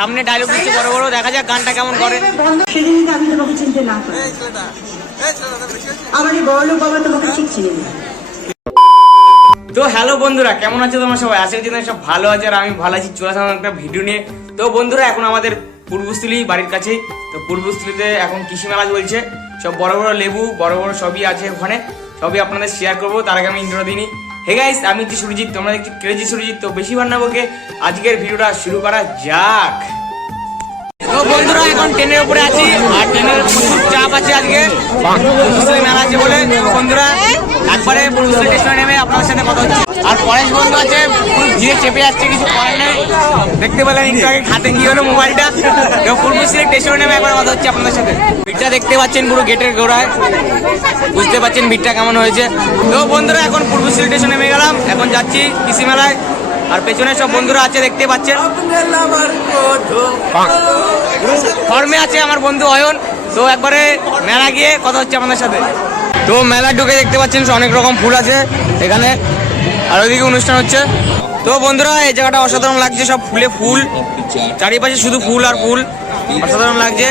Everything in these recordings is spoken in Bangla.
সামনে ডায়লগ দিচ্ছে বড় বড় দেখা যাক গানটা কেমন করে। তো আমি তোমাকে চিনতে না পারি। আমার এই বড় বাবা তোমাকে ঠিক চিনি তো হ্যালো বন্ধুরা কেমন আছো তোমরা সবাই? আশা তোমরা সব ভালো আছে আর আমি ভালো আছি। চলে আসলাম একটা ভিডিও নিয়ে। তো বন্ধুরা এখন আমাদের পূর্বস্থলী বাড়ির কাছেই তো পূর্বস্থলীতে এখন কৃষি মেলা চলছে। সব বড় বড় লেবু বড় বড় সবই আছে ওখানে। সবই আপনাদের শেয়ার করব। তার আগে আমি ইন্ট্রো দিইনি হে গাইস আমি হচ্ছি সুরজিৎ, তোমরা দেখছি ক্রেজি সুরজিৎ, তো বেশি বার না বলকে, আজকের ভিডিওটা শুরু করা যাক। তো বন্ধুরা, এখন ট্রেনের উপরে আছি, আর ট্রেনের প্রচুর চাপ আছে আজকে। মেলা আছে বলে। বন্ধুরা একবারে পূর্বস্থলী স্টেশনে নেমে আপনার সাথে কথা হচ্ছে। আর পরেশ বন্ধু আছে পুরো ভিড়ে চেপে যাচ্ছে, কিছু করার নেই। দেখতে পেলেন একটু আগে হাতে কি হলো মোবাইলটা। তো পূর্বস্থলী স্টেশনে নেমে একবার কথা হচ্ছে আপনাদের সাথে। ভিড়টা দেখতে পাচ্ছেন পুরো গেটের গোড়ায়। বুঝতে পাচ্ছেন ভিড়টা কেমন হয়েছে। তো বন্ধুরা, এখন পূর্বস্থলী স্টেশনে নেমে গেলাম। এখন যাচ্ছি কৃষি মেলায়। আর পেছনে সব বন্ধুরা আছে, দেখতে পাচ্ছেন। ফর্মে আছে আমার বন্ধু অয়ন। তো একবারে মেলা গিয়ে কথা হচ্ছে আমাদের সাথে। তো মেলা ঢুকে দেখতে পাচ্ছেন অনেক রকম ফুল আছে এখানে আর ওইদিকে অনুষ্ঠান হচ্ছে তো বন্ধুরা এই জায়গাটা অসাধারণ লাগছে সব ফুলে ফুল চারিপাশে শুধু ফুল আর ফুল অসাধারণ লাগছে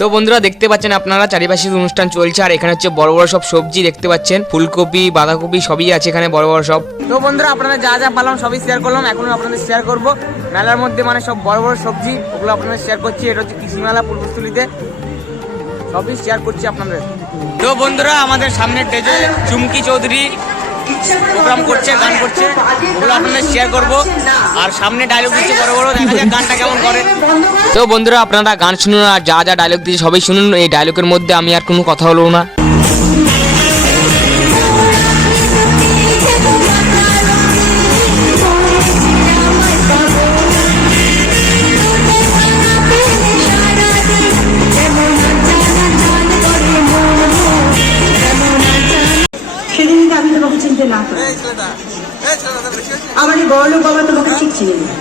তো বন্ধুরা দেখতে পাচ্ছেন আপনারা, চারিপাশে অনুষ্ঠান চলছে, আর এখানে হচ্ছে বড় বড় সব সবজি দেখতে পাচ্ছেন। ফুলকপি, বাঁধাকপি সবই আছে এখানে, বড় বড় সব। তো বন্ধুরা, আপনারা যা যা পালাম, সবই শেয়ার করলাম। এখন আপনাদের শেয়ার করব। মেলার মধ্যে মানে সব বড় বড় সবজি, ওগুলো আপনাদের শেয়ার করছি। এটা হচ্ছে কৃষি মেলা পূর্বস্থলীতে। সবই শেয়ার করছি আপনাদের। তো বন্ধুরা, আমাদের সামনে স্টেজে চুমকি চৌধুরী প্রোগ্রাম করছে, গান করছে, ওগুলো আপনাদের শেয়ার করব। আর সামনে ডায়লগ দিচ্ছে বড় বড়, দেখা যাক গানটা কেমন করে। তো বন্ধুরা, আপনারা গান শুনুন আর যা যা ডায়লগ দিচ্ছে সবাই শুনুন। এই ডায়লগের মধ্যে আমি আর কোনো কথা হলো না। বলো বাবা তোমাকে ঠিক চিনি না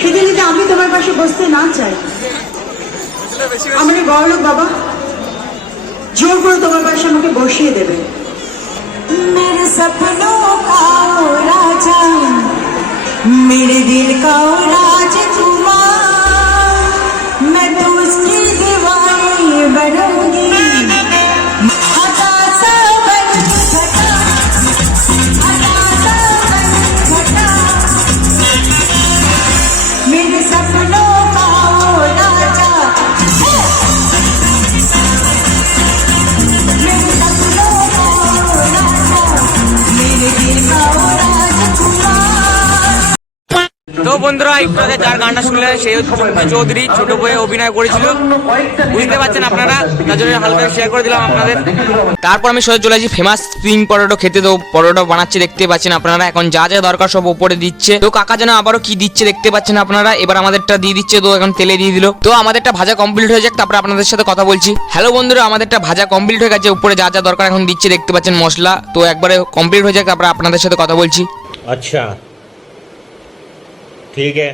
হেঁটে আমি তোমার পাশে বসতে না চাই আমার বড়লোক বাবা জোর করে তোমার পাশে আমাকে বসিয়ে দেবে। মেরে সপনো কাও রাজা মেরে দিল কাও রাজা বন্ধুরা একটু আগে যার গানটা শুনলেন সেই চম্পু চৌধুরী, ছোট বয়ে অভিনয় করেছিল। বুঝতে পারছেন আপনারা? তার জন্য হালকা শেয়ার করে দিলাম আপনাদের। তারপর আমি সোজা চলে আসি ফেমাস স্প্রিং পরোটো খেতে। তো পরোটা বানাচ্ছে, দেখতে পাচ্ছেন আপনারা। এখন যা যা দরকার সব ওপরে দিচ্ছে। তো কাকা যেন আবারও কি দিচ্ছে দেখতে পাচ্ছেন আপনারা? এবার আমাদেরটা দিয়ে দিচ্ছে, তো এখন তেলে দিয়ে দিল। তো আমাদেরটা ভাজা কমপ্লিট হয়ে যাক, তারপর আপনাদের সাথে কথা বলছি। হ্যালো বন্ধুরা, আমাদেরটা ভাজা কমপ্লিট হয়ে গেছে। উপরে যা যা দরকার এখন দিচ্ছে, দেখতে পাচ্ছেন মশলা। তো একবারে কমপ্লিট হয়ে যাক, তারপর আপনাদের সাথে কথা বলছি। আচ্ছা। ठीक है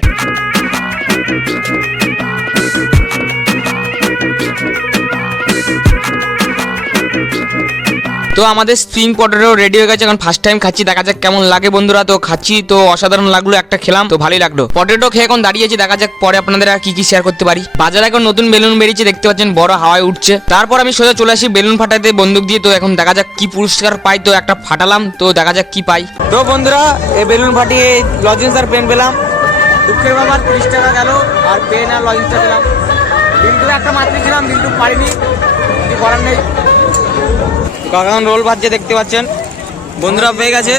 তো আমাদের স্প্রিং পটেটো রেডি হয়ে গেছে এখন ফার্স্ট টাইম খাচ্ছি দেখা যাক কেমন লাগে বন্ধুরা তো খাচ্ছি তো অসাধারণ লাগলো একটা খেলাম তো ভালোই লাগলো পটেটো খেয়ে এখন দাঁড়িয়েছি দেখা যাক পরে আপনাদের আর কি কি শেয়ার করতে পারি বাজারে এখন নতুন বেলুন বেরিয়েছে দেখতে পাচ্ছেন বড় হাওয়ায় উঠছে তারপর আমি সোজা চলে আসি বেলুন ফাটাতে বন্দুক দিয়ে তো এখন দেখা যাক কি পুরস্কার পাই তো একটা ফাটালাম তো দেখা যাক কি পাই তো বন্ধুরা এই বেলুন ফাটিয়ে লজেন্স আর পেন পেলাম দুঃখের বাবার তিরিশ টাকা গেল আর পেন আর লজেন্সটা পেলাম বিল্টু একটা মাত্র ছিলাম বিল্টু পারিনি কিছু করার নেই। কাকান রোল ভাজছে দেখতে পাচ্ছেন? বন্ধুরা পেয়ে গেছে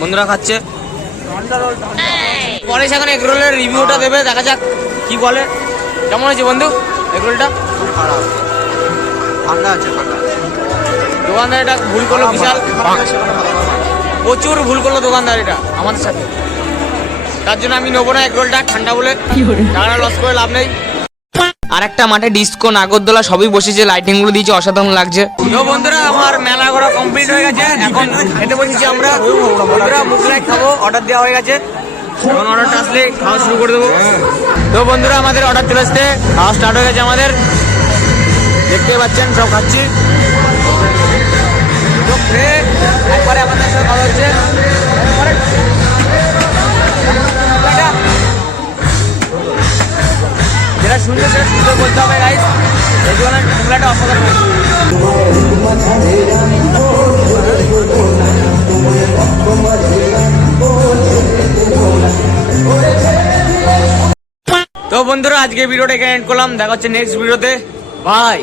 বন্ধুরা খাচ্ছে। পরে সেখানে এগ রোলের রিভিউটা দেবে দেখা যাক কি বলে। কেমন হয়েছে বন্ধু এগ রোলটা ঠান্ডা আছে। দোকানদার এটা ভুল করল বিশাল। প্রচুর ভুল করল দোকানদার এটা আমাদের সাথে। তার জন্য আমি নেব না এগ রোলটা ঠান্ডা বলে। টাকা লস করে লাভ নেই। আর একটা মাঠে ডিস্কো নাগরদোলা সবই বসেছে লাইটিংগুলো দিয়েছে অসাধারণ লাগছে। তো বন্ধুরা আমার মেলা ঘোরা কমপ্লিট হয়ে গেছে। এখন খেতে বসেছি আমরা। বন্ধুরা মুখলাই খাব অর্ডার দেওয়া হয়ে গেছে। এখন অর্ডারটা আসলে খাওয়া শুরু করে দেবো। তো বন্ধুরা আমাদের অর্ডার চলে আসতে খাওয়া স্টার্ট হয়ে গেছে আমাদের। দেখতে পাচ্ছেন সব খাচ্ছি। তো খেয়ে একবারে আমাদের সাথে খাওয়া হচ্ছে। তো বন্ধুরা আজকে ভিডিওটা এখানে এন্ড করলাম। দেখা হচ্ছে নেক্সট ভিডিওতে বাই